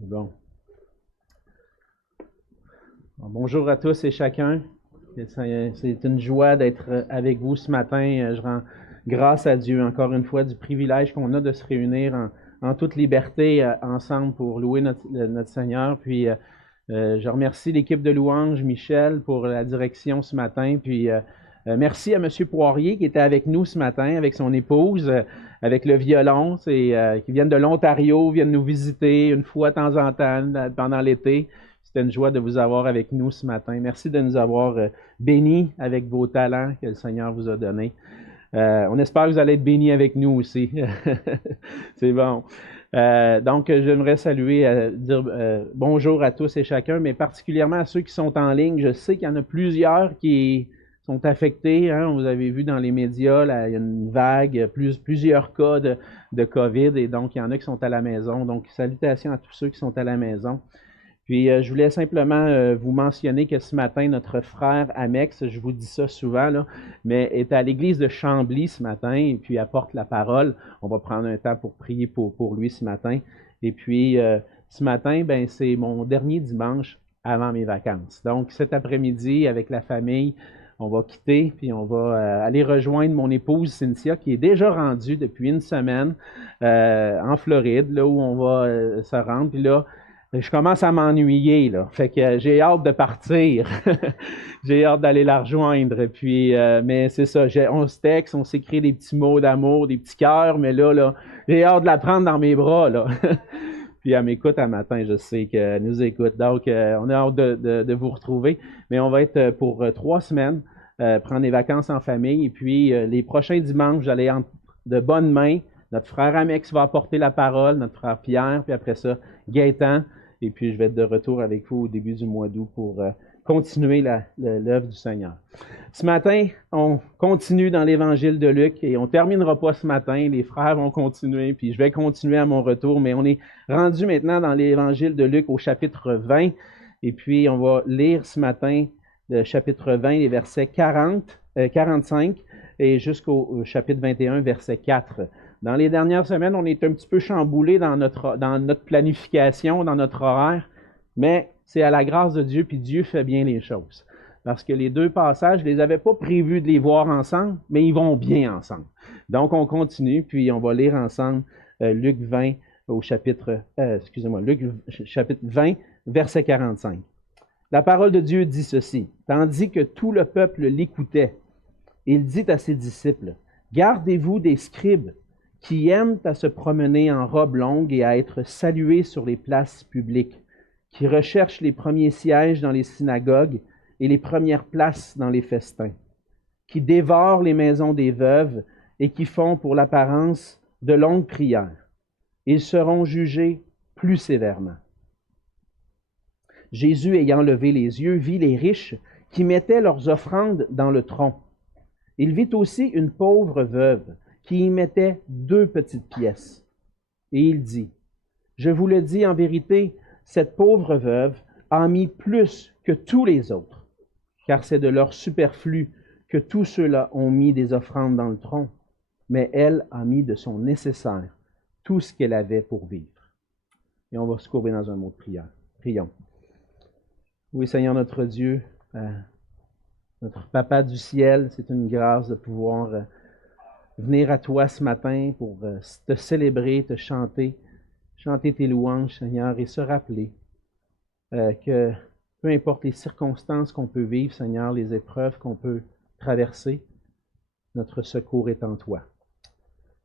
Bon. Bonjour à tous et chacun. C'est une joie d'être avec vous ce matin. Je rends grâce à Dieu encore une fois du privilège qu'on a de se réunir en toute liberté ensemble pour louer notre Seigneur. Puis je remercie l'équipe de louange, Michel, pour la direction ce matin. Puis merci à M. Poirier qui était avec nous ce matin, avec son épouse, avec le violon, qui viennent de l'Ontario, viennent nous visiter une fois de temps en temps pendant l'été. C'était une joie de vous avoir avec nous ce matin. Merci de nous avoir bénis avec vos talents que le Seigneur vous a donnés. On espère que vous allez être bénis avec nous aussi. C'est bon. Donc, j'aimerais saluer, dire bonjour à tous et chacun, mais particulièrement à ceux qui sont en ligne. Je sais qu'il y en a plusieurs qui sont affectés. Hein. Vous avez vu dans les médias, là, il y a une vague, plusieurs cas de COVID, et donc il y en a qui sont à la maison. Donc, salutations à tous ceux qui sont à la maison. Puis, je voulais simplement vous mentionner que ce matin, notre frère Amex, je vous dis ça souvent, là, mais est à l'église de Chambly ce matin et puis apporte la parole. On va prendre un temps pour prier pour lui ce matin. Et puis, ce matin, ben, c'est mon dernier dimanche avant mes vacances. Donc, cet après-midi, avec la famille, on va quitter, puis on va aller rejoindre mon épouse Cynthia, qui est déjà rendue depuis une semaine en Floride, là où on va se rendre. Puis là, je commence à m'ennuyer, là. Fait que j'ai hâte de partir. J'ai hâte d'aller la rejoindre. Puis, mais c'est ça, on se texte, on s'écrit des petits mots d'amour, des petits cœurs, mais là, j'ai hâte de la prendre dans mes bras, là. Puis elle m'écoute un matin, je sais qu'elle nous écoute. Donc, on a hâte de vous retrouver. Mais on va être pour 3 semaines, prendre des vacances en famille. Et puis, les prochains dimanches, vous allez entre de bonnes mains. Notre frère Amex va apporter la parole, notre frère Pierre, puis après ça, Gaëtan. Et puis, je vais être de retour avec vous au début du mois d'août pour continuer l'œuvre du Seigneur. Ce matin, on continue dans l'Évangile de Luc et on ne terminera pas ce matin. Les frères vont continuer, puis je vais continuer à mon retour. Mais on est rendu maintenant dans l'Évangile de Luc au chapitre 20. Et puis, on va lire ce matin le chapitre 20, les versets 45 et jusqu'au chapitre 21, verset 4. Dans les dernières semaines, on est un petit peu chamboulé dans notre planification, dans notre horaire, mais c'est à la grâce de Dieu, puis Dieu fait bien les choses. Parce que les deux passages, je ne les avais pas prévus de les voir ensemble, mais ils vont bien ensemble. Donc, on continue, puis on va lire ensemble Luc 20 au chapitre, Luc chapitre 20, verset 45. La parole de Dieu dit ceci: tandis que tout le peuple l'écoutait, il dit à ses disciples: gardez-vous des scribes qui aiment à se promener en robe longue et à être salués sur les places publiques, qui recherchent les premiers sièges dans les synagogues et les premières places dans les festins, qui dévorent les maisons des veuves et qui font pour l'apparence de longues prières. Ils seront jugés plus sévèrement. Jésus, ayant levé les yeux, vit les riches qui mettaient leurs offrandes dans le tronc. Il vit aussi une pauvre veuve qui y mettait 2 petites pièces. Et il dit: je vous le dis en vérité, cette pauvre veuve a mis plus que tous les autres, car c'est de leur superflu que tous ceux-là ont mis des offrandes dans le tronc, mais elle a mis de son nécessaire tout ce qu'elle avait pour vivre. Et on va se courber dans un mot de prière. Prions. Oui, Seigneur notre Dieu, notre Papa du ciel, c'est une grâce de pouvoir venir à toi ce matin pour te célébrer, te chanter tes louanges, Seigneur, et se rappeler que peu importe les circonstances qu'on peut vivre, Seigneur, les épreuves qu'on peut traverser, notre secours est en toi.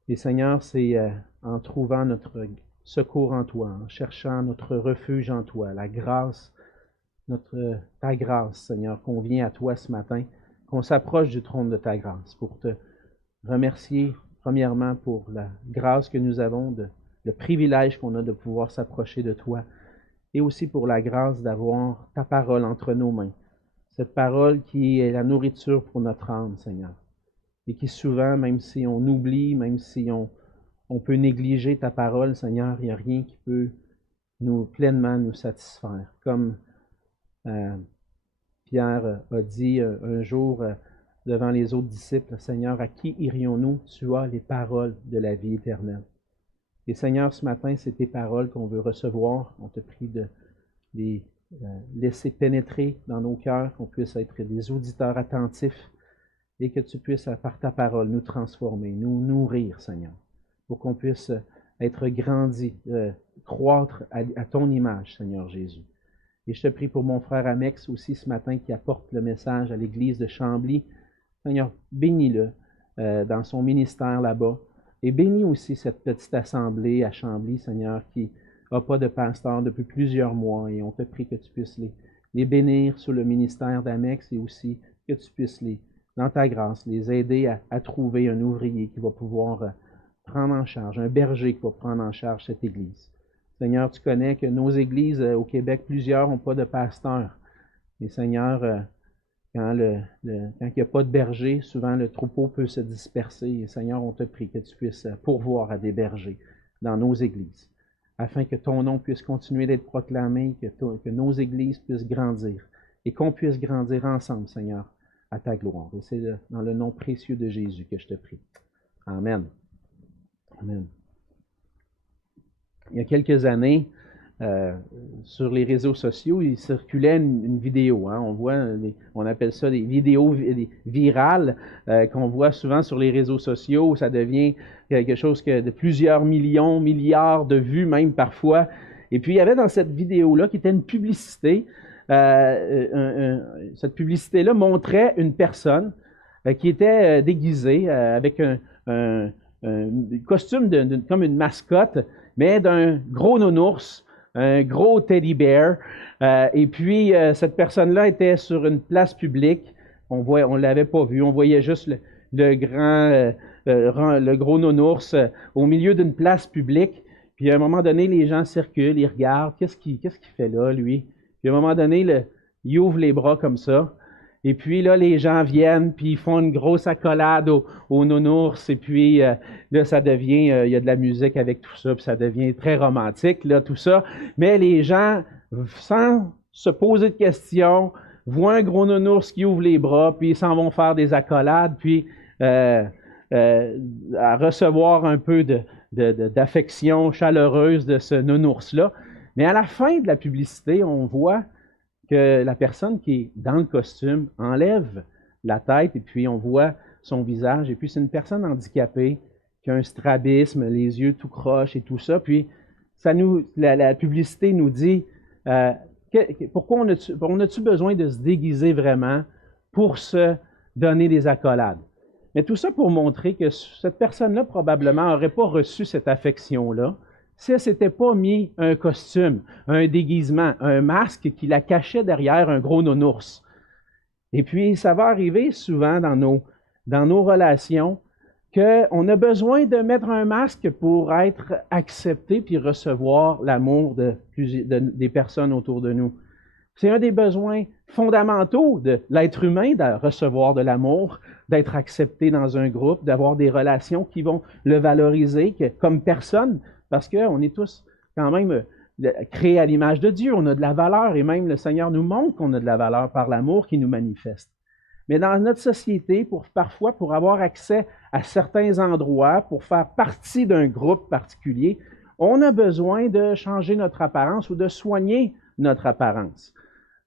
Et Seigneur, c'est en trouvant notre secours en toi, en cherchant notre refuge en toi, la grâce, ta grâce, Seigneur, qu'on vient à toi ce matin, qu'on s'approche du trône de ta grâce pour te remercier, premièrement, pour la grâce que nous avons, le privilège qu'on a de pouvoir s'approcher de toi, et aussi pour la grâce d'avoir ta parole entre nos mains. Cette parole qui est la nourriture pour notre âme, Seigneur. Et qui souvent, même si on oublie, même si on peut négliger ta parole, Seigneur, il n'y a rien qui peut pleinement nous satisfaire. Comme Pierre a dit un jour devant les autres disciples: Seigneur, à qui irions-nous? Tu as les paroles de la vie éternelle. Et Seigneur, ce matin, c'est tes paroles qu'on veut recevoir. On te prie de les laisser pénétrer dans nos cœurs, qu'on puisse être des auditeurs attentifs et que tu puisses, par ta parole, nous transformer, nous nourrir, Seigneur, pour qu'on puisse être grandi, croître à ton image, Seigneur Jésus. Et je te prie pour mon frère Amex aussi ce matin qui apporte le message à l'église de Chambly. Seigneur, bénis-le dans son ministère là-bas. Et bénis aussi cette petite assemblée à Chambly, Seigneur, qui n'a pas de pasteur depuis plusieurs mois. Et on te prie que tu puisses les bénir sous le ministère d'Amex et aussi que tu puisses, dans ta grâce, les aider à trouver un ouvrier qui va pouvoir prendre en charge, un berger qui va prendre en charge cette église. Seigneur, tu connais que nos églises au Québec, plusieurs n'ont pas de pasteur. Et Seigneur, quand il n'y a pas de berger, souvent le troupeau peut se disperser. Et Seigneur, on te prie que tu puisses pourvoir à des bergers dans nos églises, afin que ton nom puisse continuer d'être proclamé, que nos églises puissent grandir et qu'on puisse grandir ensemble, Seigneur, à ta gloire. Et c'est dans le nom précieux de Jésus que je te prie. Amen. Amen. Il y a quelques années, sur les réseaux sociaux, il circulait une vidéo. On appelle ça des vidéos virales qu'on voit souvent sur les réseaux sociaux. Ça devient quelque chose de plusieurs millions, milliards de vues même parfois. Et puis, il y avait dans cette vidéo-là qui était une publicité. Cette publicité-là montrait une personne qui était déguisée avec un costume comme une mascotte, mais d'un gros nounours, un gros teddy bear. Et puis, cette personne-là était sur une place publique. On ne l'avait pas vu. On voyait juste le gros nounours au milieu d'une place publique. Puis, à un moment donné, les gens circulent, ils regardent. Qu'est-ce qu'il fait là, lui? Puis, à un moment donné, il ouvre les bras comme ça. Et puis là, les gens viennent, puis ils font une grosse accolade au nounours, et puis là, ça devient, il y a de la musique avec tout ça, puis ça devient très romantique, là, tout ça. Mais les gens, sans se poser de questions, voient un gros nounours qui ouvre les bras, puis ils s'en vont faire des accolades, puis à recevoir un peu d'affection chaleureuse de ce nounours-là. Mais à la fin de la publicité, on voit que la personne qui est dans le costume enlève la tête et puis on voit son visage. Et puis c'est une personne handicapée qui a un strabisme, les yeux tout croches et tout ça. Puis la publicité nous dit pourquoi on a-tu besoin de se déguiser vraiment pour se donner des accolades? Mais tout ça pour montrer que cette personne-là probablement n'aurait pas reçu cette affection-là si elle ne s'était pas mis un costume, un déguisement, un masque qui la cachait derrière un gros nounours. Et puis, ça va arriver souvent dans nos relations qu'on a besoin de mettre un masque pour être accepté puis recevoir l'amour des personnes autour de nous. C'est un des besoins fondamentaux de l'être humain, de recevoir de l'amour, d'être accepté dans un groupe, d'avoir des relations qui vont le valoriser comme personne, parce qu'on est tous quand même créés à l'image de Dieu, on a de la valeur, et même le Seigneur nous montre qu'on a de la valeur par l'amour qui nous manifeste. Mais dans notre société, parfois, pour avoir accès à certains endroits, pour faire partie d'un groupe particulier, on a besoin de changer notre apparence ou de soigner notre apparence.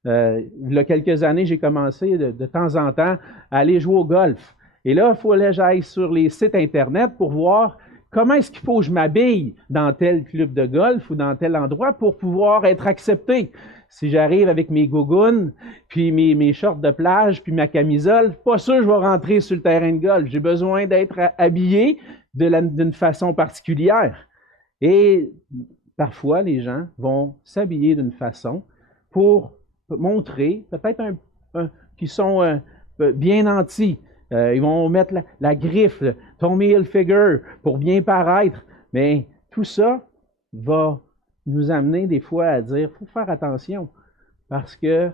Il y a quelques années, j'ai commencé de temps en temps à aller jouer au golf. Et là, il fallait que j'aille sur les sites Internet pour voir comment est-ce qu'il faut que je m'habille dans tel club de golf ou dans tel endroit pour pouvoir être accepté. Si j'arrive avec mes gougounes, puis mes shorts de plage, puis ma camisole, pas sûr que je vais rentrer sur le terrain de golf. J'ai besoin d'être habillé d'une façon particulière. Et parfois, les gens vont s'habiller d'une façon pour montrer peut-être qu'ils sont bien nantis. Ils vont mettre la griffe, le Tommy Hilfiger pour bien paraître. Mais tout ça va nous amener des fois à dire, il faut faire attention parce que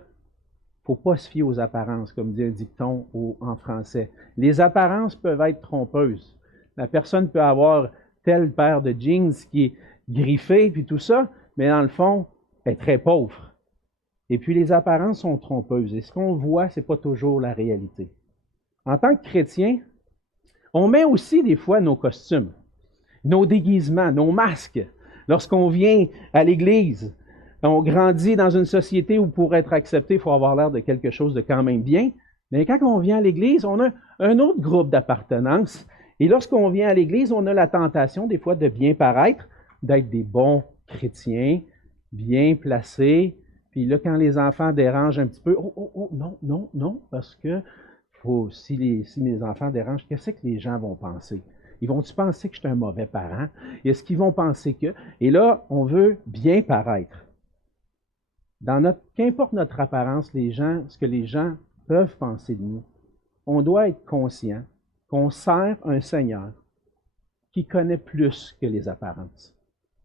faut pas se fier aux apparences, comme dit un dicton en français. Les apparences peuvent être trompeuses. La personne peut avoir telle paire de jeans qui est griffée, puis tout ça, mais dans le fond, elle est très pauvre. Et puis les apparences sont trompeuses. Et ce qu'on voit, ce n'est pas toujours la réalité. En tant que chrétien, on met aussi des fois nos costumes. nos déguisements, nos masques. Lorsqu'on vient à l'Église, on grandit dans une société où pour être accepté, il faut avoir l'air de quelque chose de quand même bien. Mais quand on vient à l'Église, on a un autre groupe d'appartenance. Et lorsqu'on vient à l'Église, on a la tentation des fois de bien paraître, d'être des bons chrétiens, bien placés. Puis là, quand les enfants dérangent un petit peu, non, parce que si mes enfants dérangent, qu'est-ce que les gens vont penser? Ils vont-tu penser que je suis un mauvais parent? Est-ce qu'ils vont penser que... Et là, on veut bien paraître. Qu'importe notre apparence, ce que les gens peuvent penser de nous, on doit être conscient qu'on sert un Seigneur qui connaît plus que les apparences,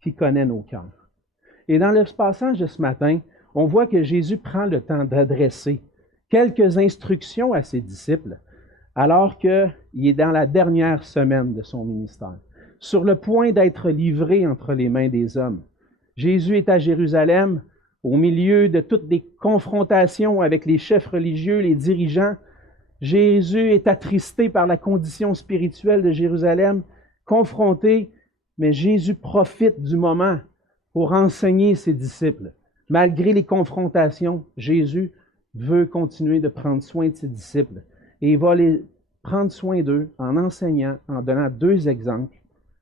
qui connaît nos cœurs. Et dans le passage de ce matin, on voit que Jésus prend le temps d'adresser quelques instructions à ses disciples, alors qu'il est dans la dernière semaine de son ministère, sur le point d'être livré entre les mains des hommes. Jésus est à Jérusalem, au milieu de toutes les confrontations avec les chefs religieux, les dirigeants. Jésus est attristé par la condition spirituelle de Jérusalem, confronté, mais Jésus profite du moment pour enseigner ses disciples. Malgré les confrontations, Jésus veut continuer de prendre soin de ses disciples. Et il va les prendre soin d'eux en enseignant, en donnant deux exemples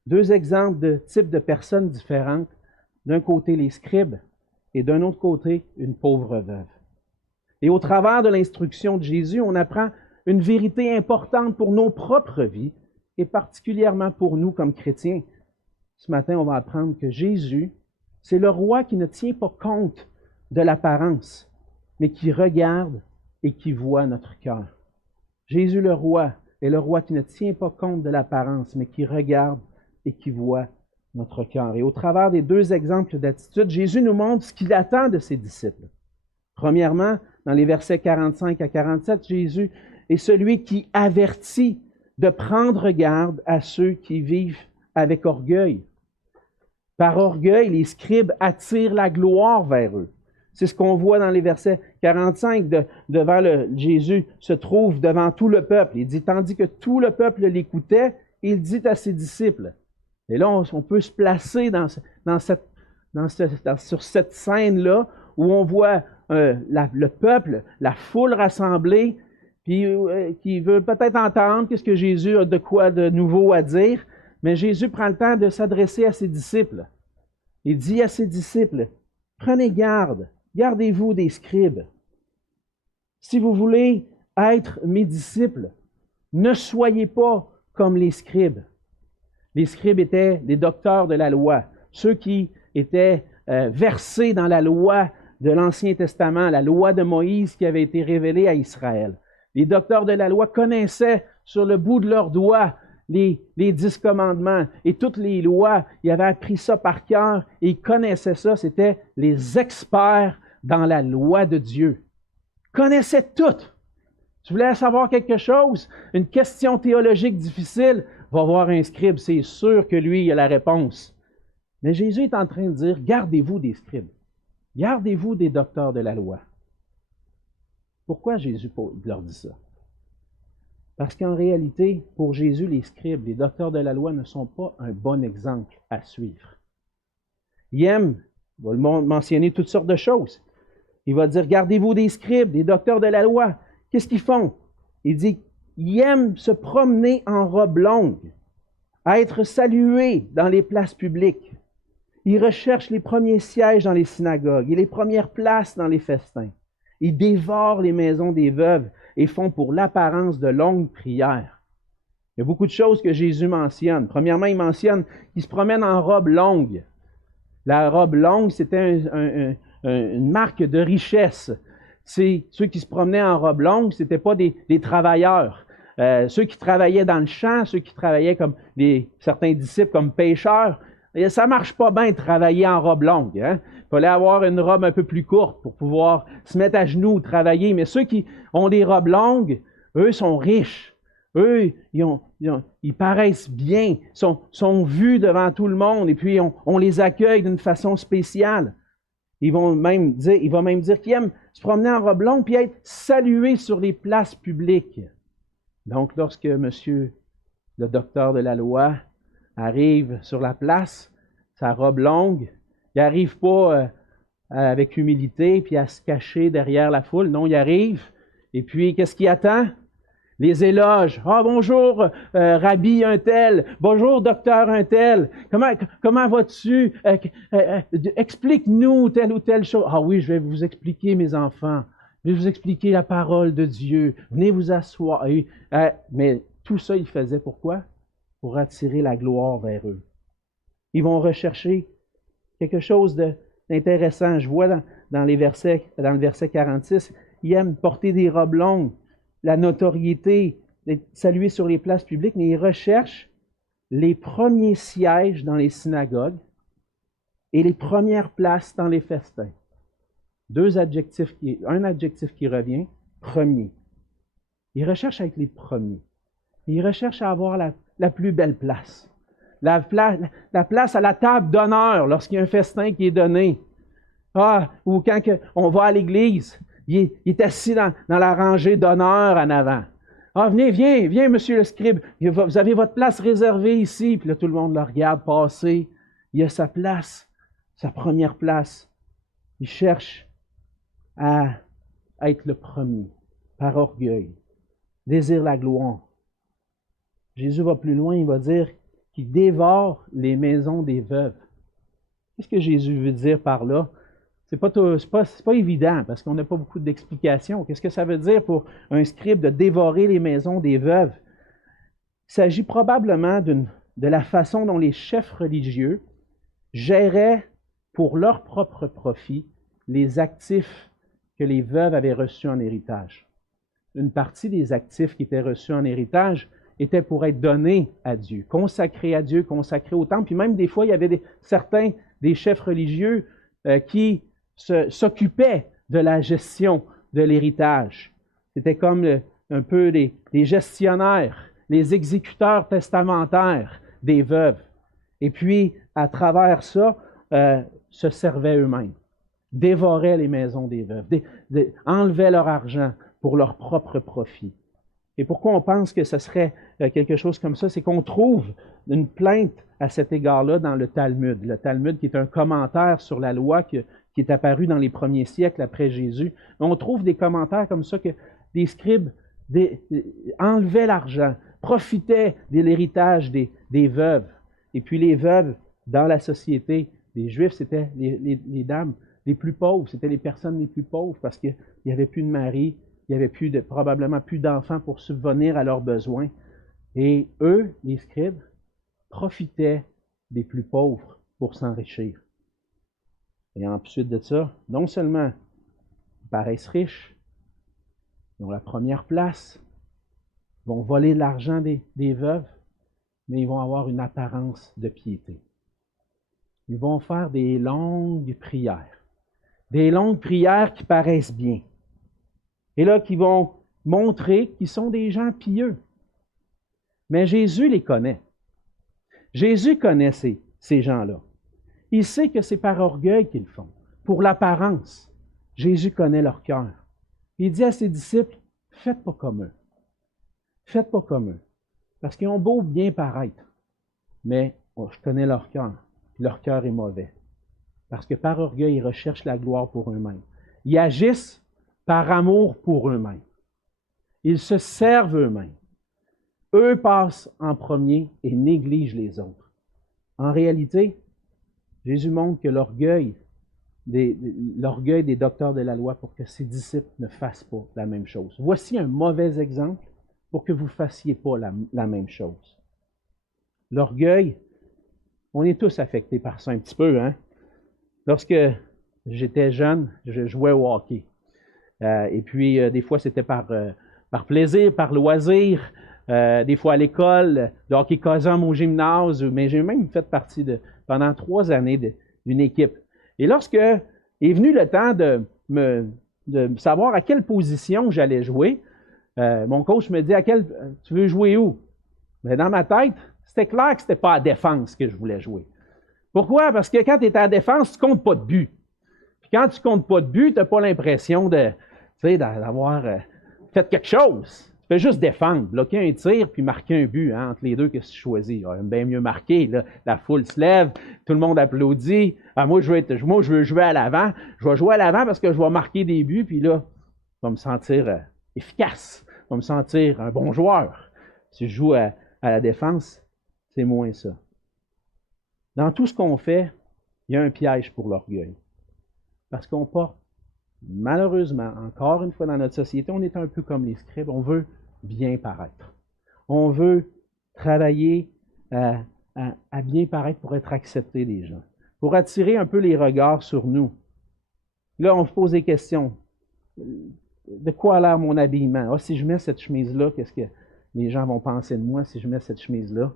de types de personnes différentes. D'un côté, les scribes, et d'un autre côté, une pauvre veuve. Et au travers de l'instruction de Jésus, on apprend une vérité importante pour nos propres vies, et particulièrement pour nous comme chrétiens. Ce matin, on va apprendre que Jésus, c'est le roi qui ne tient pas compte de l'apparence, mais qui regarde et qui voit notre cœur. Jésus le roi est le roi qui ne tient pas compte de l'apparence, mais qui regarde et qui voit notre cœur. Et au travers des deux exemples d'attitude, Jésus nous montre ce qu'il attend de ses disciples. Premièrement, dans les versets 45 à 47, Jésus est celui qui avertit de prendre garde à ceux qui vivent avec orgueil. Par orgueil, les scribes attirent la gloire vers eux. C'est ce qu'on voit dans les versets 45. Jésus se trouve devant tout le peuple. Il dit, tandis que tout le peuple l'écoutait, il dit à ses disciples. Et là, on peut se placer sur cette scène-là où on voit le peuple, la foule rassemblée, puis qui veut peut-être entendre qu'est-ce que Jésus a de quoi de nouveau à dire, mais Jésus prend le temps de s'adresser à ses disciples. Il dit à ses disciples, « Prenez garde, gardez-vous des scribes. Si vous voulez être mes disciples, ne soyez pas comme les scribes. » Les scribes étaient les docteurs de la loi, ceux qui étaient versés dans la loi de l'Ancien Testament, la loi de Moïse qui avait été révélée à Israël. Les docteurs de la loi connaissaient sur le bout de leurs doigts les 10 commandements et toutes les lois. Ils avaient appris ça par cœur et ils connaissaient ça. C'était les experts dans la loi de Dieu. Ils connaissaient tout. Tu voulais savoir quelque chose? Une question théologique difficile? Va voir un scribe, c'est sûr que lui, il a la réponse. Mais Jésus est en train de dire, gardez-vous des scribes. Gardez-vous des docteurs de la loi. Pourquoi Jésus leur dit ça? Parce qu'en réalité, pour Jésus, les scribes, les docteurs de la loi ne sont pas un bon exemple à suivre. Il aime, il va mentionner toutes sortes de choses. Il va dire, gardez-vous des scribes, des docteurs de la loi. Qu'est-ce qu'ils font? Il dit, ils aiment se promener en robe longue, à être salués dans les places publiques. Ils recherchent les premiers sièges dans les synagogues et les premières places dans les festins. Ils dévorent les maisons des veuves et font pour l'apparence de longues prières. Il y a beaucoup de choses que Jésus mentionne. Premièrement, il mentionne qu'ils se promènent en robe longue. La robe longue, c'était une marque de richesse. Ceux qui se promenaient en robe longue, ce n'étaient pas des travailleurs. Ceux qui travaillaient dans le champ, ceux qui travaillaient comme certains disciples comme pêcheurs, ça ne marche pas bien de travailler en robe longue. Il fallait avoir une robe un peu plus courte pour pouvoir se mettre à genoux, travailler. Mais ceux qui ont des robes longues, eux sont riches. Eux, ils paraissent bien, sont vus devant tout le monde et puis on les accueille d'une façon spéciale. Il va même dire qu'ils aiment se promener en robe longue puis être salués sur les places publiques. Donc, lorsque monsieur, le docteur de la loi, arrive sur la place, sa robe longue. Il n'arrive pas avec humilité puis à se cacher derrière la foule. Non, il arrive. Et puis, qu'est-ce qu'il attend? Les éloges. Ah, bonjour, Rabbi un tel. Bonjour, docteur un tel. Comment vas-tu? Explique-nous telle ou telle chose. Ah oui, je vais vous expliquer, mes enfants. Je vais vous expliquer la parole de Dieu. Venez vous asseoir. Mais tout ça, il faisait pourquoi? Pour attirer la gloire vers eux. Ils vont rechercher quelque chose d'intéressant. Je vois dans le verset 46, ils aiment porter des robes longues, la notoriété, d'être salués sur les places publiques, mais ils recherchent les premiers sièges dans les synagogues et les premières places dans les festins. Un adjectif qui revient, premier. Ils recherchent à être les premiers. Ils recherchent à avoir la plus belle place. La place à la table d'honneur lorsqu'il y a un festin qui est donné. Ou quand on va à l'église, il est assis dans la rangée d'honneur en avant. Viens, monsieur le scribe, vous avez votre place réservée ici. Puis là, tout le monde le regarde passer. Il a sa place, sa première place. Il cherche à être le premier, par orgueil, désire la gloire. Jésus va plus loin, il va dire qu'il dévore les maisons des veuves. Qu'est-ce que Jésus veut dire par là? C'est pas évident, parce qu'on n'a pas beaucoup d'explications. Qu'est-ce que ça veut dire pour un scribe de dévorer les maisons des veuves? Il s'agit probablement de la façon dont les chefs religieux géraient pour leur propre profit les actifs que les veuves avaient reçus en héritage. Une partie des actifs qui étaient reçus en héritage était pour être donnés à Dieu, consacrés à Dieu, consacrés au temple. Puis même des fois, il y avait certains des chefs religieux qui s'occupaient de la gestion de l'héritage. C'était comme un peu les gestionnaires, les exécuteurs testamentaires des veuves. Et puis, à travers ça, se servaient eux-mêmes, dévoraient les maisons des veuves, enlevaient leur argent pour leur propre profit. Et pourquoi on pense que ce serait quelque chose comme ça? C'est qu'on trouve une plainte à cet égard-là dans le Talmud. Le Talmud qui est un commentaire sur la loi qui est apparu dans les premiers siècles après Jésus. On trouve des commentaires comme ça que des scribes enlevaient l'argent, profitaient de l'héritage des veuves. Et puis les veuves, dans la société des Juifs, c'était les dames les plus pauvres, c'était les personnes les plus pauvres parce qu'il n'y avait plus de mari, il n'y avait probablement plus d'enfants pour subvenir à leurs besoins. Et eux, les scribes, profitaient des plus pauvres pour s'enrichir. Et ensuite de ça, non seulement ils paraissent riches, ils ont la première place, ils vont voler l'argent des veuves, mais ils vont avoir une apparence de piété. Ils vont faire des longues prières qui paraissent bien. Et là, qui vont montrer qu'ils sont des gens pieux. Mais Jésus les connaît. Jésus connaît ces gens-là. Il sait que c'est par orgueil qu'ils le font, pour l'apparence. Jésus connaît leur cœur. Il dit à ses disciples, faites pas comme eux. Faites pas comme eux. Parce qu'ils ont beau bien paraître, mais je connais leur cœur. Leur cœur est mauvais. Parce que par orgueil, ils recherchent la gloire pour eux-mêmes. Ils agissent par amour pour eux-mêmes. Ils se servent eux-mêmes. Eux passent en premier et négligent les autres. En réalité, Jésus montre que l'orgueil des docteurs de la loi pour que ses disciples ne fassent pas la même chose. Voici un mauvais exemple pour que vous ne fassiez pas la même chose. L'orgueil, on est tous affectés par ça un petit peu, hein? Lorsque j'étais jeune, je jouais au hockey. Et puis, des fois, c'était par plaisir, par loisir. Des fois à l'école, le hockey cosum au gymnase. Mais j'ai même fait partie pendant 3 années d'une équipe. Et lorsque est venu le temps de savoir à quelle position j'allais jouer, mon coach me dit, tu veux jouer où? Mais dans ma tête, c'était clair que ce n'était pas à défense que je voulais jouer. Pourquoi? Parce que quand tu es à la défense, tu ne comptes pas de but. Puis quand tu ne comptes pas de but, tu n'as pas l'impression d'avoir fait quelque chose. Tu Fais juste défendre, bloquer un tir puis marquer un but. Hein, entre les deux, qu'est-ce que tu choisis? Il va bien mieux marquer. Là. La foule se lève, tout le monde applaudit. Ah, moi, je veux jouer à l'avant. Je vais jouer à l'avant parce que je vais marquer des buts. Puis là, je vais me sentir efficace. Je vais me sentir un bon joueur. Si je joue à la défense, c'est moins ça. Dans tout ce qu'on fait, il y a un piège pour l'orgueil. Parce qu'on porte, malheureusement, encore une fois dans notre société, on est un peu comme les scribes, on veut bien paraître. On veut travailler à bien paraître pour être accepté des gens, pour attirer un peu les regards sur nous. Là, on se pose des questions. De quoi a l'air mon habillement? Ah, si je mets cette chemise-là, qu'est-ce que les gens vont penser de moi si je mets cette chemise-là?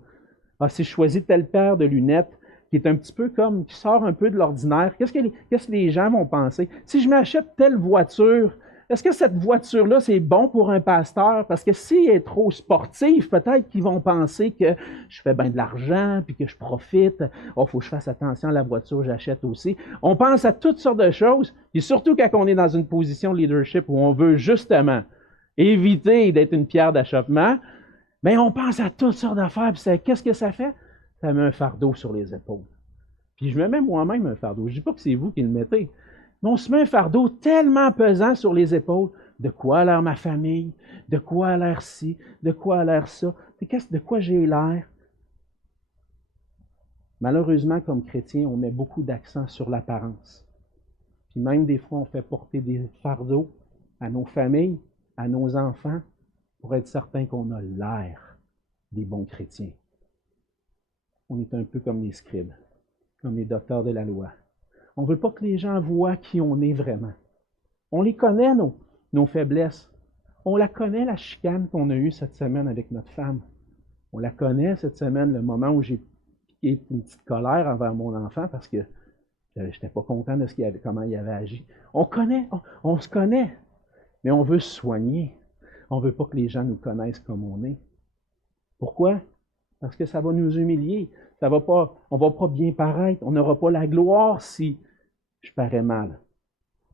Ah, si je choisis telle paire de lunettes qui est un petit peu comme, qui sort un peu de l'ordinaire, qu'est-ce que les gens vont penser? Si je m'achète telle voiture, est-ce que cette voiture-là, c'est bon pour un pasteur? Parce que s'il est trop sportif, peut-être qu'ils vont penser que je fais bien de l'argent, puis que je profite. Oh, il faut que je fasse attention à la voiture que j'achète aussi. On pense à toutes sortes de choses, et surtout quand on est dans une position de leadership où on veut justement éviter d'être une pierre d'achoppement, mais on pense à toutes sortes d'affaires, puis qu'est-ce que ça fait? Ça met un fardeau sur les épaules. Puis je me mets moi-même un fardeau. Je ne dis pas que c'est vous qui le mettez, mais on se met un fardeau tellement pesant sur les épaules. De quoi a l'air ma famille? De quoi a l'air ci? De quoi a l'air ça? De quoi j'ai l'air? Malheureusement, comme chrétien, on met beaucoup d'accent sur l'apparence. Puis même des fois, on fait porter des fardeaux à nos familles, à nos enfants, pour être certain qu'on a l'air des bons chrétiens. On est un peu comme les scribes, comme les docteurs de la loi. On ne veut pas que les gens voient qui on est vraiment. On les connaît, nos faiblesses. On la connaît, la chicane qu'on a eue cette semaine avec notre femme. On la connaît cette semaine, le moment où j'ai piqué une petite colère envers mon enfant parce que je n'étais pas content de comment il avait agi. On se connaît, mais on veut se soigner. On ne veut pas que les gens nous connaissent comme on est. Pourquoi? Parce que ça va nous humilier. On ne va pas bien paraître. On n'aura pas la gloire si je parais mal.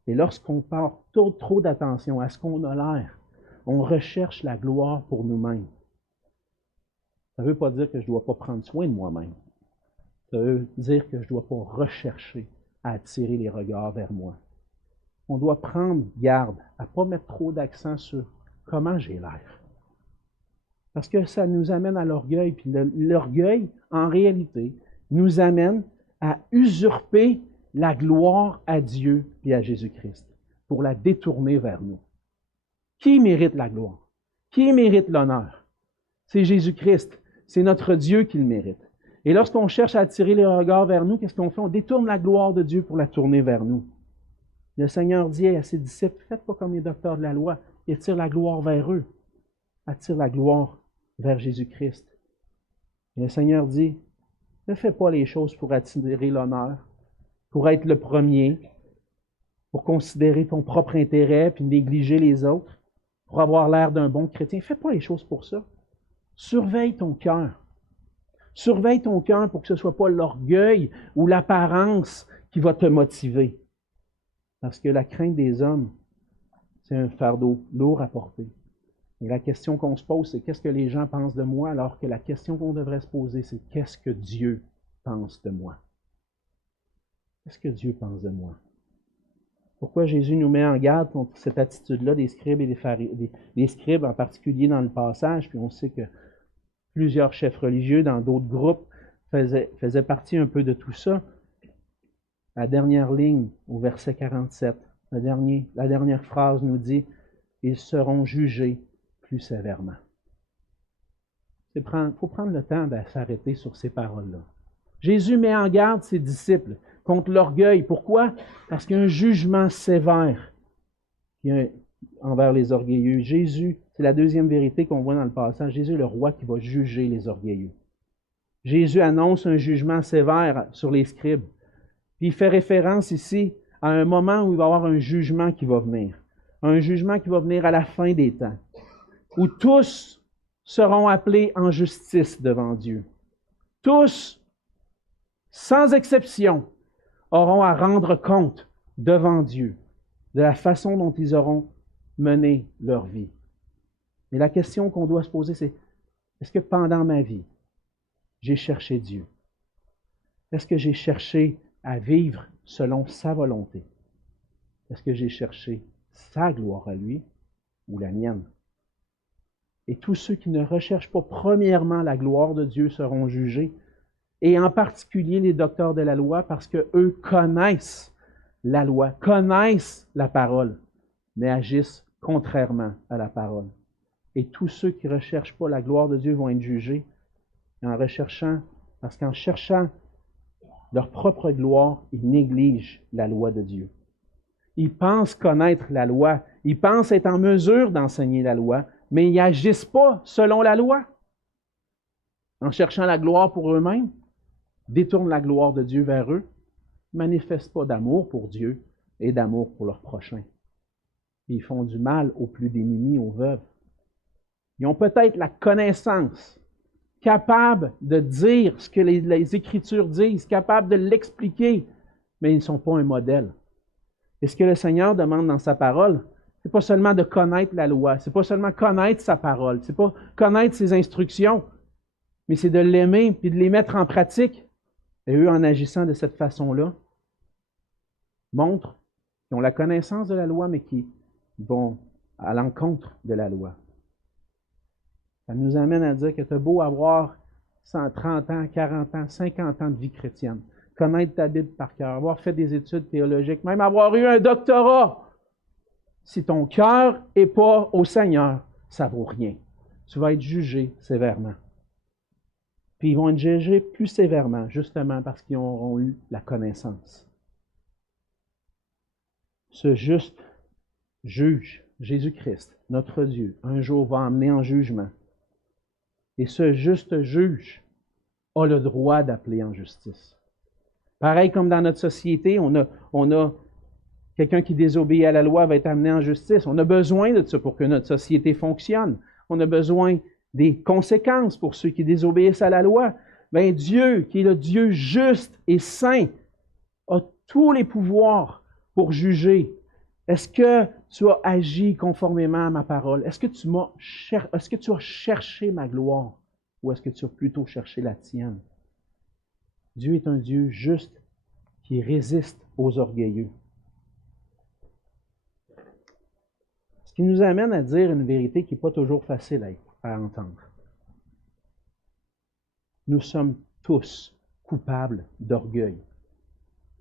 Et lorsqu'on porte trop d'attention à ce qu'on a l'air, on recherche la gloire pour nous-mêmes. Ça ne veut pas dire que je ne dois pas prendre soin de moi-même. Ça veut dire que je ne dois pas rechercher à attirer les regards vers moi. On doit prendre garde à ne pas mettre trop d'accent sur comment j'ai l'air. Parce que ça nous amène à l'orgueil. Puis l'orgueil, en réalité, nous amène à usurper la gloire à Dieu et à Jésus-Christ pour la détourner vers nous. Qui mérite la gloire? Qui mérite l'honneur? C'est Jésus-Christ. C'est notre Dieu qui le mérite. Et lorsqu'on cherche à attirer les regards vers nous, qu'est-ce qu'on fait? On détourne la gloire de Dieu pour la tourner vers nous. Le Seigneur dit à ses disciples, faites pas comme les docteurs de la loi, ils attirent la gloire vers eux. Attire la gloire vers Jésus-Christ. Et le Seigneur dit, ne fais pas les choses pour attirer l'honneur, pour être le premier, pour considérer ton propre intérêt puis négliger les autres, pour avoir l'air d'un bon chrétien. Fais pas les choses pour ça. Surveille ton cœur. Surveille ton cœur pour que ce ne soit pas l'orgueil ou l'apparence qui va te motiver. Parce que la crainte des hommes, c'est un fardeau lourd à porter. Et la question qu'on se pose, c'est qu'est-ce que les gens pensent de moi, alors que la question qu'on devrait se poser, c'est qu'est-ce que Dieu pense de moi? Qu'est-ce que Dieu pense de moi? Pourquoi Jésus nous met en garde contre cette attitude-là des scribes et des scribes, en particulier dans le passage, puis on sait que plusieurs chefs religieux dans d'autres groupes faisaient partie un peu de tout ça. La dernière ligne, au verset 47, la dernière phrase nous dit « Ils seront jugés plus sévèrement ». Il faut prendre le temps de s'arrêter sur ces paroles-là. Jésus met en garde ses disciples contre l'orgueil. Pourquoi? Parce qu'il y a un jugement sévère envers les orgueilleux. Jésus, c'est la deuxième vérité qu'on voit dans le passage. Jésus est le roi qui va juger les orgueilleux. Jésus annonce un jugement sévère sur les scribes. Puis il fait référence ici à un moment où il va y avoir un jugement qui va venir. Un jugement qui va venir à la fin des temps. Où tous seront appelés en justice devant Dieu. Tous, sans exception, auront à rendre compte devant Dieu de la façon dont ils auront mené leur vie. Mais la question qu'on doit se poser, c'est, est-ce que pendant ma vie, j'ai cherché Dieu? Est-ce que j'ai cherché à vivre selon sa volonté? Est-ce que j'ai cherché sa gloire à lui ou la mienne? Et tous ceux qui ne recherchent pas premièrement la gloire de Dieu seront jugés, et en particulier les docteurs de la loi, parce qu'eux connaissent la loi, connaissent la parole, mais agissent contrairement à la parole. Et tous ceux qui ne recherchent pas la gloire de Dieu vont être jugés parce qu'en cherchant leur propre gloire, ils négligent la loi de Dieu. Ils pensent connaître la loi, ils pensent être en mesure d'enseigner la loi, mais ils n'agissent pas selon la loi. En cherchant la gloire pour eux-mêmes, détournent la gloire de Dieu vers eux, ne manifestent pas d'amour pour Dieu et d'amour pour leur prochain. Ils font du mal aux plus démunis, aux veuves. Ils ont peut-être la connaissance, capables de dire ce que les Écritures disent, capables de l'expliquer, mais ils ne sont pas un modèle. Et ce que le Seigneur demande dans sa parole, ce n'est pas seulement de connaître la loi, ce n'est pas seulement connaître sa parole, ce n'est pas connaître ses instructions, mais c'est de l'aimer et de les mettre en pratique. Et eux, en agissant de cette façon-là, montrent qu'ils ont la connaissance de la loi, mais qui vont à l'encontre de la loi. Ça nous amène à dire que tu as beau avoir 130 ans, 40 ans, 50 ans de vie chrétienne, connaître ta Bible par cœur, avoir fait des études théologiques, même avoir eu un doctorat. Si ton cœur n'est pas au Seigneur, ça ne vaut rien. Tu vas être jugé sévèrement. Puis ils vont être jugés plus sévèrement, justement parce qu'ils auront eu la connaissance. Ce juste juge, Jésus-Christ, notre Dieu, un jour va emmener en jugement. Et ce juste juge a le droit d'appeler en justice. Pareil comme dans notre société, on a quelqu'un qui désobéit à la loi va être amené en justice. On a besoin de ça pour que notre société fonctionne. On a besoin des conséquences pour ceux qui désobéissent à la loi. Bien, Dieu, qui est le Dieu juste et saint, a tous les pouvoirs pour juger. Est-ce que tu as agi conformément à ma parole? Est-ce que tu as cherché ma gloire? Ou est-ce que tu as plutôt cherché la tienne? Dieu est un Dieu juste qui résiste aux orgueilleux. Ce qui nous amène à dire une vérité qui n'est pas toujours facile à entendre. Nous sommes tous coupables d'orgueil.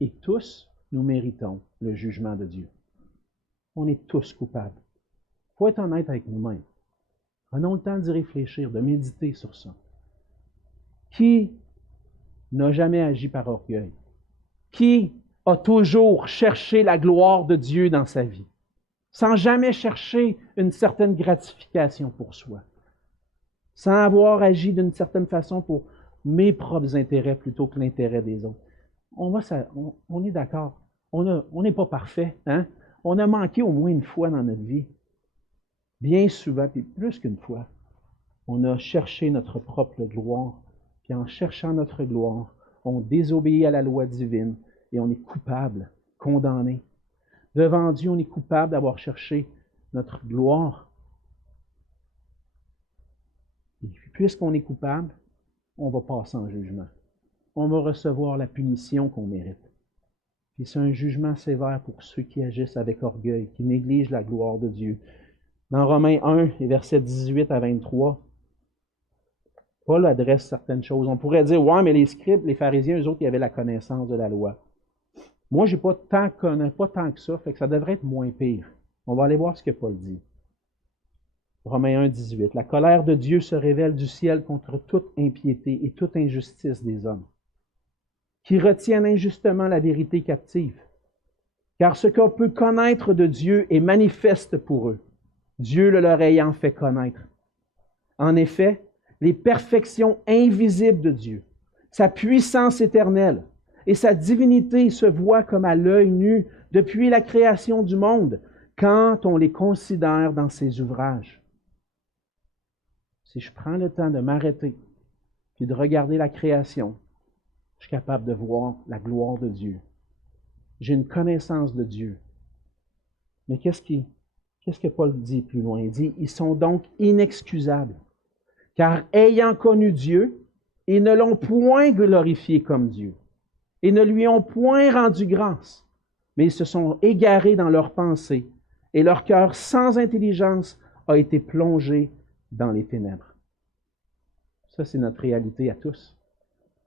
Et tous, nous méritons le jugement de Dieu. On est tous coupables. Il faut être honnête avec nous-mêmes. Prenons le temps d'y réfléchir, de méditer sur ça. Qui n'a jamais agi par orgueil? Qui a toujours cherché la gloire de Dieu dans sa vie, sans jamais chercher une certaine gratification pour soi, sans avoir agi d'une certaine façon pour mes propres intérêts plutôt que l'intérêt des autres? On est d'accord. On n'est pas parfait. Hein? On a manqué au moins une fois dans notre vie. Bien souvent, puis plus qu'une fois, on a cherché notre propre gloire. Puis en cherchant notre gloire, on désobéit à la loi divine et on est coupable, condamné. Devant Dieu, on est coupable d'avoir cherché notre gloire. Et puisqu'on est coupable, on va passer en jugement. On va recevoir la punition qu'on mérite. Puis c'est un jugement sévère pour ceux qui agissent avec orgueil, qui négligent la gloire de Dieu. Dans Romains 1, versets 18 à 23, Paul adresse certaines choses. On pourrait dire, ouais, mais les scribes, les pharisiens, eux autres, ils avaient la connaissance de la loi. Moi, je n'ai pas tant que ça, fait que ça devrait être moins pire. On va aller voir ce que Paul dit. Romains 1, 18. La colère de Dieu se révèle du ciel contre toute impiété et toute injustice des hommes, qui retiennent injustement la vérité captive. Car ce qu'on peut connaître de Dieu est manifeste pour eux, Dieu le leur ayant fait connaître. En effet, les perfections invisibles de Dieu, sa puissance éternelle et sa divinité se voient comme à l'œil nu depuis la création du monde, quand on les considère dans ses ouvrages. Si je prends le temps de m'arrêter puis de regarder la création, je suis capable de voir la gloire de Dieu. J'ai une connaissance de Dieu. Mais qu'est-ce qui qu'est-ce que Paul dit plus loin? Il dit, ils sont donc inexcusables, car ayant connu Dieu, ils ne l'ont point glorifié comme Dieu, et ne lui ont point rendu grâce, mais ils se sont égarés dans leurs pensées, et leur cœur sans intelligence a été plongé dans les ténèbres. Ça, c'est notre réalité à tous.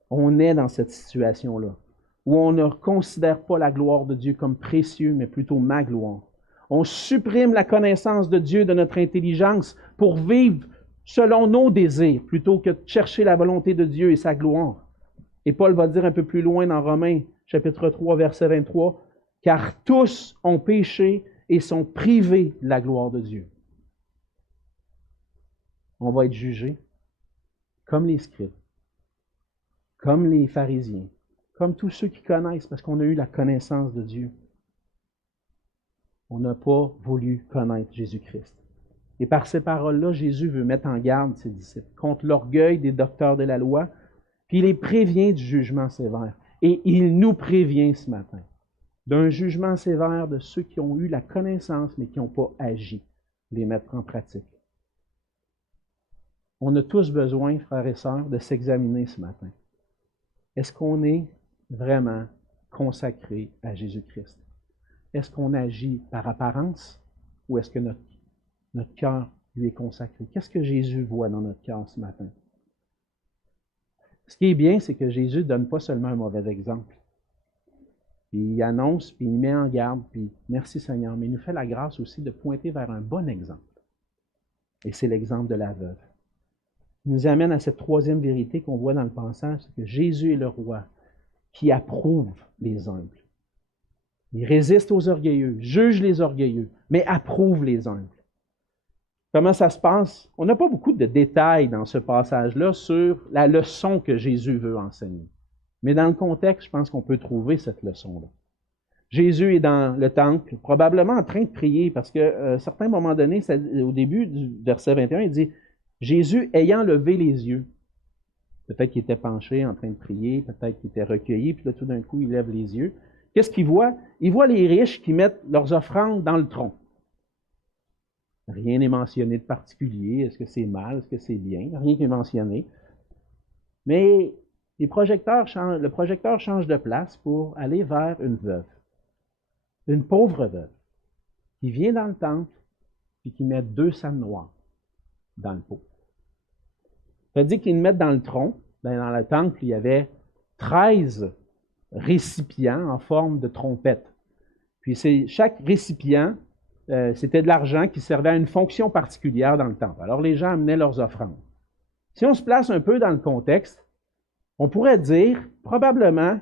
On est dans cette situation-là, où on ne considère pas la gloire de Dieu comme précieux, mais plutôt ma gloire. On supprime la connaissance de Dieu de notre intelligence pour vivre selon nos désirs, plutôt que de chercher la volonté de Dieu et sa gloire. Et Paul va dire un peu plus loin dans Romains, chapitre 3, verset 23, « Car tous ont péché et sont privés de la gloire de Dieu. » On va être jugés comme les scribes, comme les pharisiens, comme tous ceux qui connaissent, parce qu'on a eu la connaissance de Dieu. On n'a pas voulu connaître Jésus-Christ. Et par ces paroles-là, Jésus veut mettre en garde ses disciples contre l'orgueil des docteurs de la loi, puis il les prévient du jugement sévère. Et il nous prévient ce matin d'un jugement sévère de ceux qui ont eu la connaissance, mais qui n'ont pas agi, les mettre en pratique. On a tous besoin, frères et sœurs, de s'examiner ce matin. Est-ce qu'on est vraiment consacré à Jésus-Christ? Est-ce qu'on agit par apparence ou est-ce que notre cœur lui est consacré? Qu'est-ce que Jésus voit dans notre cœur ce matin? Ce qui est bien, c'est que Jésus ne donne pas seulement un mauvais exemple. Puis il annonce, puis il met en garde, puis merci Seigneur, mais il nous fait la grâce aussi de pointer vers un bon exemple. Et c'est l'exemple de la veuve. Il nous amène à cette troisième vérité qu'on voit dans le passage, c'est que Jésus est le roi qui approuve les humbles. Il résiste aux orgueilleux, juge les orgueilleux, mais approuve les humbles. Comment ça se passe? On n'a pas beaucoup de détails dans ce passage-là sur la leçon que Jésus veut enseigner. Mais dans le contexte, je pense qu'on peut trouver cette leçon-là. Jésus est dans le temple, probablement en train de prier, parce qu'à un certain moment donné, au début du verset 21, il dit « Jésus ayant levé les yeux ». Peut-être qu'il était penché en train de prier, peut-être qu'il était recueilli, puis là, tout d'un coup, il lève les yeux. Qu'est-ce qu'il voit? Il voit les riches qui mettent leurs offrandes dans le tronc. Rien n'est mentionné de particulier. Est-ce que c'est mal? Est-ce que c'est bien? Rien qui est mentionné. Mais le projecteur change de place pour aller vers une veuve. Une pauvre veuve qui vient dans le temple et qui met 2 sangs noirs dans le pot. Ça dit qu'ils le mettent dans le tronc. Bien, dans le temple, il y avait 13 récipients en forme de trompette. Puis chaque récipient, c'était de l'argent qui servait à une fonction particulière dans le temple. Alors les gens amenaient leurs offrandes. Si on se place un peu dans le contexte, on pourrait dire probablement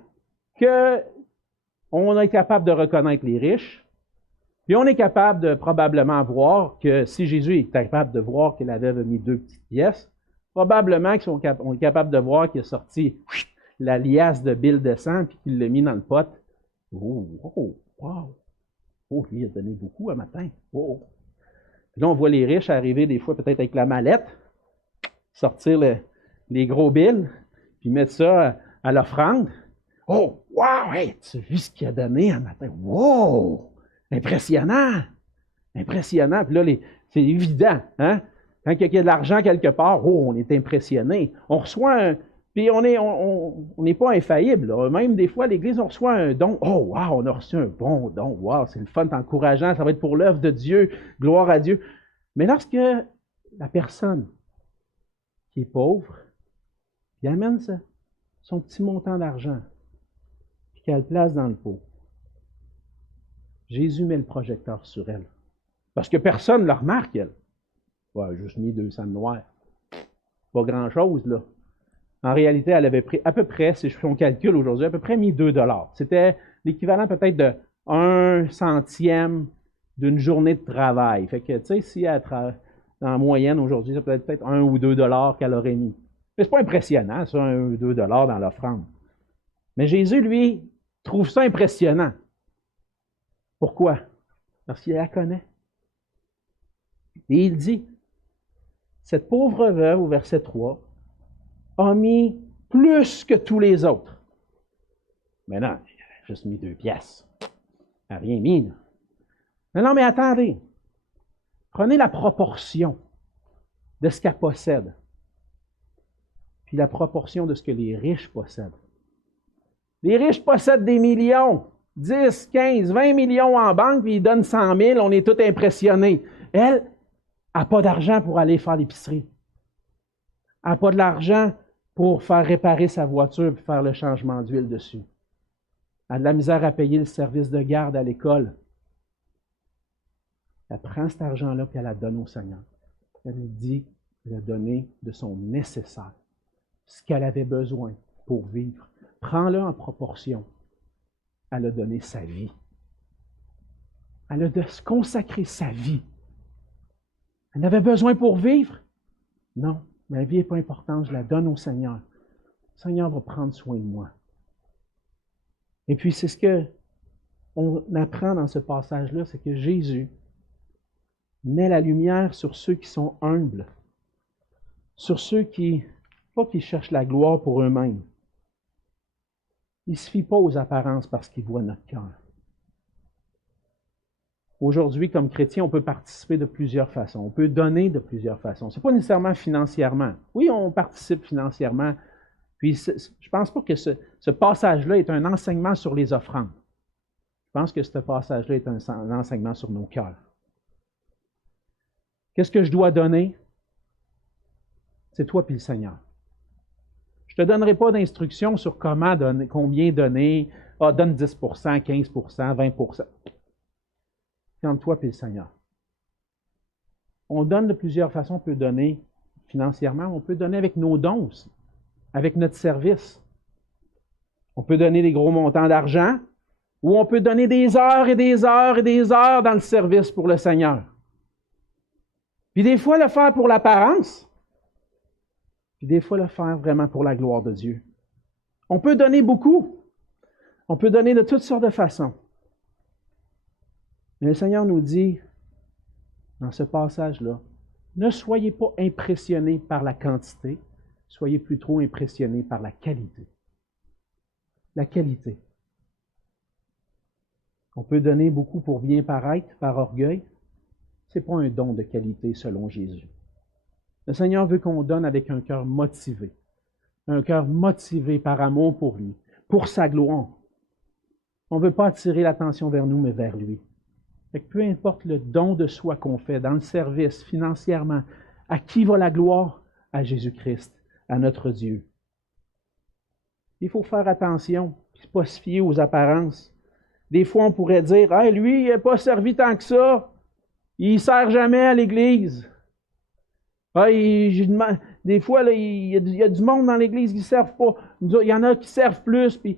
qu'on est capable de reconnaître les riches, puis on est capable de probablement voir que si Jésus est capable de voir que la veuve a mis 2 petites pièces, probablement qu'on est capable de voir qu'il a sorti la liasse de billes de sang puis qu'il l'a mis dans le pot. Oh, oh, wow! Oh, lui, il a donné beaucoup un matin. Oh. Puis là, on voit les riches arriver des fois peut-être avec la mallette, sortir les gros billes, puis mettre ça à l'offrande. Oh, wow! Hey, tu as vu ce qu'il a donné un matin? Wow! Impressionnant! Impressionnant. Puis là, c'est évident, hein? Quand il y a de l'argent quelque part, oh, on est impressionné. On reçoit puis on n'est pas infaillible. Là. Même des fois, l'Église, on reçoit un don. Oh, wow, on a reçu un bon don. Wow, c'est le fun, c'est encourageant. Ça va être pour l'œuvre de Dieu. Gloire à Dieu. Mais lorsque la personne qui est pauvre, il amène son petit montant d'argent, puis qu'elle le place dans le pot, Jésus met le projecteur sur elle. Parce que personne ne le remarque, elle. Ouais, juste mis 200 noirs. Pas grand-chose, là. En réalité, elle avait pris à peu près, si je fais mon calcul aujourd'hui, à peu près mis 2 $. C'était l'équivalent peut-être de 1 centième d'une journée de travail. Fait que, tu sais, si elle en moyenne aujourd'hui, ça peut être peut-être 1 ou 2 $ qu'elle aurait mis. Mais c'est pas impressionnant, ça, 1 ou 2 $ dans l'offrande. Mais Jésus, lui, trouve ça impressionnant. Pourquoi? Parce qu'il la connaît. Et il dit, cette pauvre veuve, au verset 3, a mis plus que tous les autres. Mais non, il a juste mis 2 pièces. Elle n'a rien mis. Non, mais attendez. Prenez la proportion de ce qu'elle possède, puis la proportion de ce que les riches possèdent. Les riches possèdent des millions, 10, 15, 20 millions en banque, puis ils donnent 100 000, on est tous impressionnés. Elle n'a pas d'argent pour aller faire l'épicerie. Elle n'a pas de l'argent pour faire réparer sa voiture et faire le changement d'huile dessus. Elle a de la misère à payer le service de garde à l'école. Elle prend cet argent-là et elle la donne au Seigneur. Elle lui dit de donner de son nécessaire, ce qu'elle avait besoin pour vivre. Prends-le en proportion. Elle a donné sa vie. Elle a de se consacrer sa vie. Elle avait besoin pour vivre? Non, ma vie n'est pas importante, je la donne au Seigneur. Le Seigneur va prendre soin de moi. Et puis c'est ce qu'on apprend dans ce passage-là, c'est que Jésus met la lumière sur ceux qui sont humbles, sur ceux qui, pas qui cherchent la gloire pour eux-mêmes. Il ne se fie pas aux apparences parce qu'il voit notre cœur. Aujourd'hui, comme chrétien, on peut participer de plusieurs façons. On peut donner de plusieurs façons. Ce n'est pas nécessairement financièrement. Oui, on participe financièrement. Puis, je ne pense pas que ce passage-là est un enseignement sur les offrandes. Je pense que ce passage-là est un enseignement sur nos cœurs. Qu'est-ce que je dois donner? C'est toi puis le Seigneur. Je ne te donnerai pas d'instructions sur comment donner, combien donner. Ah, donne 10 15 20 C'est entre toi et le Seigneur. On donne de plusieurs façons. On peut donner financièrement, on peut donner avec nos dons aussi, avec notre service. On peut donner des gros montants d'argent ou on peut donner des heures et des heures et des heures dans le service pour le Seigneur. Puis des fois, le faire pour l'apparence, puis des fois, le faire vraiment pour la gloire de Dieu. On peut donner beaucoup. On peut donner de toutes sortes de façons. Mais le Seigneur nous dit, dans ce passage-là, ne soyez pas impressionnés par la quantité, soyez plutôt impressionnés par la qualité. La qualité. On peut donner beaucoup pour bien paraître, par orgueil. Ce n'est pas un don de qualité selon Jésus. Le Seigneur veut qu'on donne avec un cœur motivé par amour pour lui, pour sa gloire. On ne veut pas attirer l'attention vers nous, mais vers lui. Fait que peu importe le don de soi qu'on fait dans le service, financièrement, à qui va la gloire? À Jésus-Christ, à notre Dieu. Il faut faire attention, et ne pas se fier aux apparences. Des fois, on pourrait dire, « Hey, lui, il n'a pas servi tant que ça. Il ne sert jamais à l'Église. » Des fois, là, il y a du monde dans l'Église qui ne servent pas. Il y en a qui servent plus, puis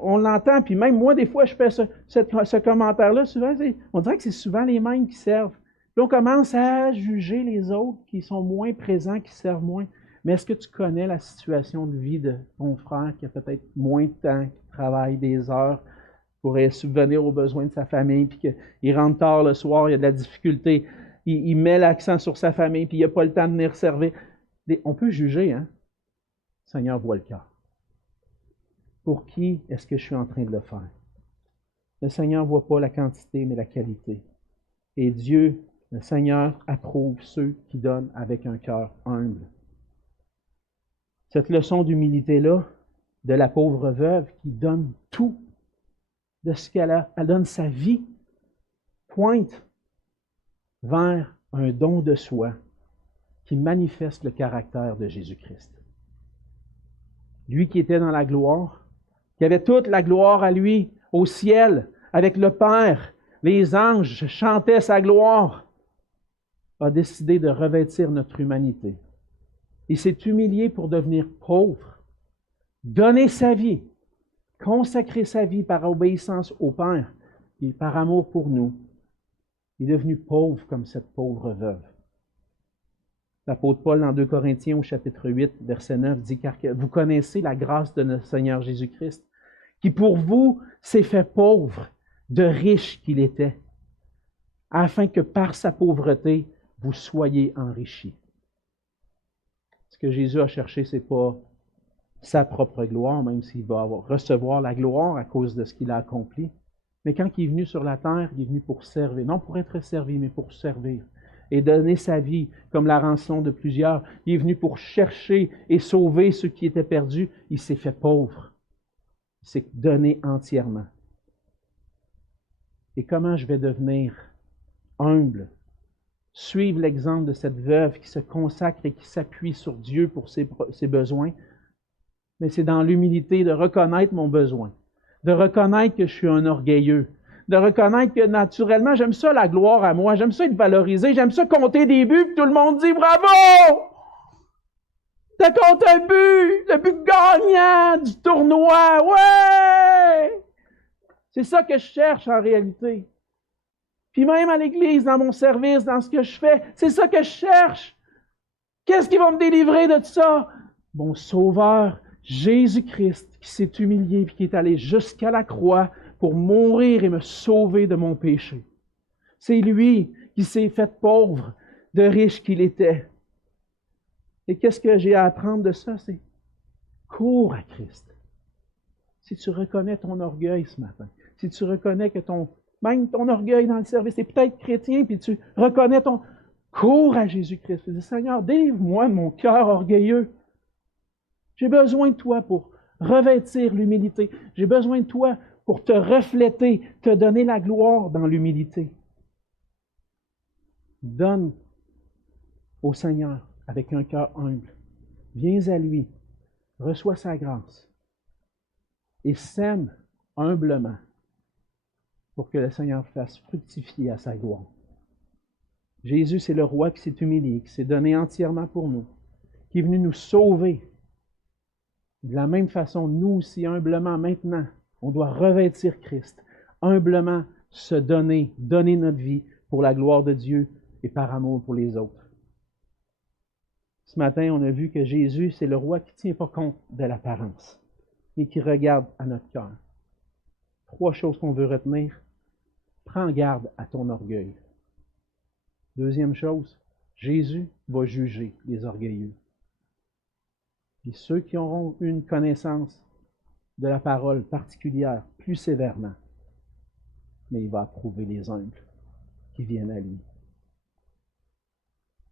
on l'entend. Puis même moi, des fois, je fais ce commentaire-là. Souvent, on dirait que c'est souvent les mêmes qui servent. Puis on commence à juger les autres qui sont moins présents, qui servent moins. Mais est-ce que tu connais la situation de vie de ton frère qui a peut-être moins de temps, qui travaille des heures pour subvenir aux besoins de sa famille, puis qu'il rentre tard le soir, il y a de la difficulté. Il met l'accent sur sa famille, puis il n'a pas le temps de venir servir. On peut juger, hein? Le Seigneur voit le cœur. Pour qui est-ce que je suis en train de le faire? Le Seigneur ne voit pas la quantité, mais la qualité. Et Dieu, le Seigneur, approuve ceux qui donnent avec un cœur humble. Cette leçon d'humilité-là, de la pauvre veuve qui donne tout de ce qu'elle a, elle donne sa vie, pointe vers un don de soi qui manifeste le caractère de Jésus-Christ. Lui qui était dans la gloire, qui avait toute la gloire à lui, au ciel, avec le Père, les anges chantaient sa gloire, a décidé de revêtir notre humanité. Il s'est humilié pour devenir pauvre, donner sa vie, consacrer sa vie par obéissance au Père et par amour pour nous. Il est devenu pauvre comme cette pauvre veuve. L'apôtre Paul, dans 2 Corinthiens, au chapitre 8, verset 9, dit « Car vous connaissez la grâce de notre Seigneur Jésus-Christ, qui pour vous s'est fait pauvre, de riche qu'il était, afin que par sa pauvreté, vous soyez enrichis. » Ce que Jésus a cherché, ce n'est pas sa propre gloire, même s'il va recevoir la gloire à cause de ce qu'il a accompli. Mais quand il est venu sur la terre, il est venu pour servir. Non pour être servi, mais pour servir. et donné sa vie comme la rançon de plusieurs. Il est venu pour chercher et sauver ceux qui étaient perdus. Il s'est fait pauvre. Il s'est donné entièrement. Et comment je vais devenir humble? Suivre l'exemple de cette veuve qui se consacre et qui s'appuie sur Dieu pour ses besoins. Mais c'est dans l'humilité de reconnaître mon besoin, de reconnaître que je suis un orgueilleux, de reconnaître que naturellement, j'aime ça la gloire à moi, j'aime ça être valorisé, j'aime ça compter des buts, puis tout le monde dit « Bravo! T'as compté un but, le but gagnant du tournoi, ouais! » C'est ça que je cherche en réalité. Puis même à l'Église, dans mon service, dans ce que je fais, c'est ça que je cherche. Qu'est-ce qui va me délivrer de tout ça? Mon Sauveur, Jésus-Christ, qui s'est humilié et qui est allé jusqu'à la croix pour mourir et me sauver de mon péché. C'est lui qui s'est fait pauvre, de riche qu'il était. Et qu'est-ce que j'ai à apprendre de ça? C'est cours à Christ. Si tu reconnais ton orgueil ce matin, si tu reconnais que même ton orgueil dans le service, tu es peut-être chrétien, puis tu reconnais cours à Jésus-Christ. Tu dis, Seigneur, délivre-moi de mon cœur orgueilleux. J'ai besoin de toi pour revêtir l'humilité. J'ai besoin de toi pour te refléter, te donner la gloire dans l'humilité. Donne au Seigneur avec un cœur humble. Viens à lui, reçois sa grâce et sème humblement pour que le Seigneur fasse fructifier à sa gloire. Jésus, c'est le roi qui s'est humilié, qui s'est donné entièrement pour nous, qui est venu nous sauver. De la même façon, nous aussi, humblement, maintenant, on doit revêtir Christ, humblement se donner notre vie pour la gloire de Dieu et par amour pour les autres. Ce matin, on a vu que Jésus, c'est le roi qui ne tient pas compte de l'apparence, mais qui regarde à notre cœur. 3 choses qu'on veut retenir. Prends garde à ton orgueil. 2e chose, Jésus va juger les orgueilleux. Et ceux qui auront une connaissance de la parole particulière plus sévèrement, mais il va approuver les humbles qui viennent à lui.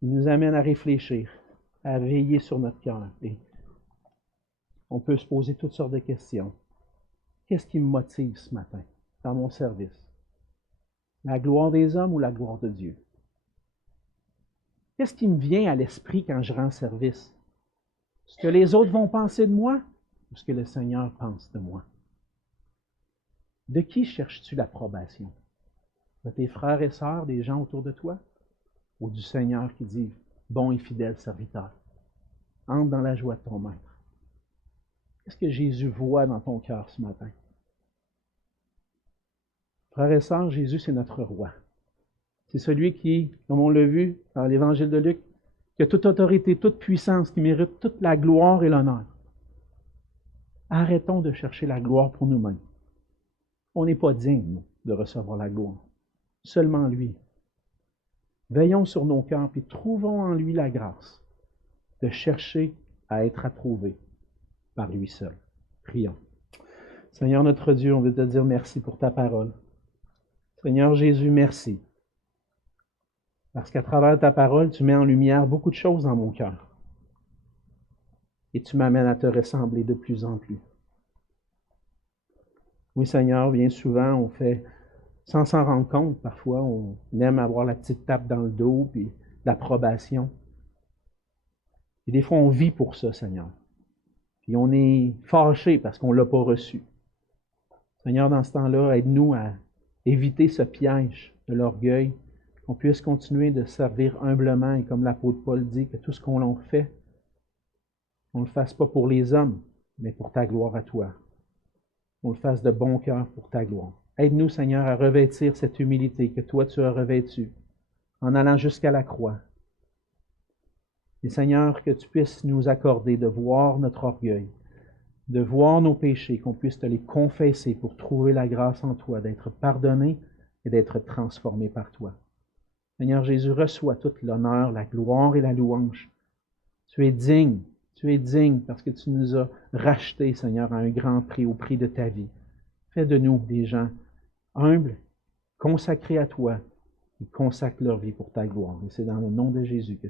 Il nous amène à réfléchir, à veiller sur notre cœur. Et on peut se poser toutes sortes de questions. Qu'est-ce qui me motive ce matin dans mon service? La gloire des hommes ou la gloire de Dieu? Qu'est-ce qui me vient à l'esprit quand je rends service? Ce que les autres vont penser de moi ou ce que le Seigneur pense de moi? De qui cherches-tu l'approbation? De tes frères et sœurs, des gens autour de toi? Ou du Seigneur qui dit, bon et fidèle serviteur, entre dans la joie de ton maître? Qu'est-ce que Jésus voit dans ton cœur ce matin? Frères et sœurs, Jésus, c'est notre roi. C'est celui qui, comme on l'a vu dans l'Évangile de Luc, qui a toute autorité, toute puissance, qui mérite toute la gloire et l'honneur. Arrêtons de chercher la gloire pour nous-mêmes. On n'est pas digne de recevoir la gloire. Seulement lui. Veillons sur nos cœurs et trouvons en lui la grâce de chercher à être approuvés par lui seul. Prions. Seigneur notre Dieu, on veut te dire merci pour ta parole. Seigneur Jésus, merci. Parce qu'à travers ta parole, tu mets en lumière beaucoup de choses dans mon cœur. Et tu m'amènes à te ressembler de plus en plus. Oui, Seigneur, bien souvent, on fait, sans s'en rendre compte, parfois, on aime avoir la petite tape dans le dos, puis l'approbation. Et des fois, on vit pour ça, Seigneur. Puis on est fâché parce qu'on ne l'a pas reçu. Seigneur, dans ce temps-là, aide-nous à éviter ce piège de l'orgueil, qu'on puisse continuer de servir humblement, et comme l'apôtre Paul dit, que tout ce qu'on en fait, on ne le fasse pas pour les hommes, mais pour ta gloire à toi. On le fasse de bon cœur pour ta gloire. Aide-nous, Seigneur, à revêtir cette humilité que toi tu as revêtue, en allant jusqu'à la croix. Et Seigneur, que tu puisses nous accorder de voir notre orgueil, de voir nos péchés, qu'on puisse te les confesser pour trouver la grâce en toi, d'être pardonné et d'être transformé par toi. Seigneur Jésus, reçois toute l'honneur, la gloire et la louange. Tu es digne parce que tu nous as rachetés, Seigneur, à un grand prix, au prix de ta vie. Fais de nous des gens humbles, consacrés à toi, qui consacrent leur vie pour ta gloire. Et c'est dans le nom de Jésus que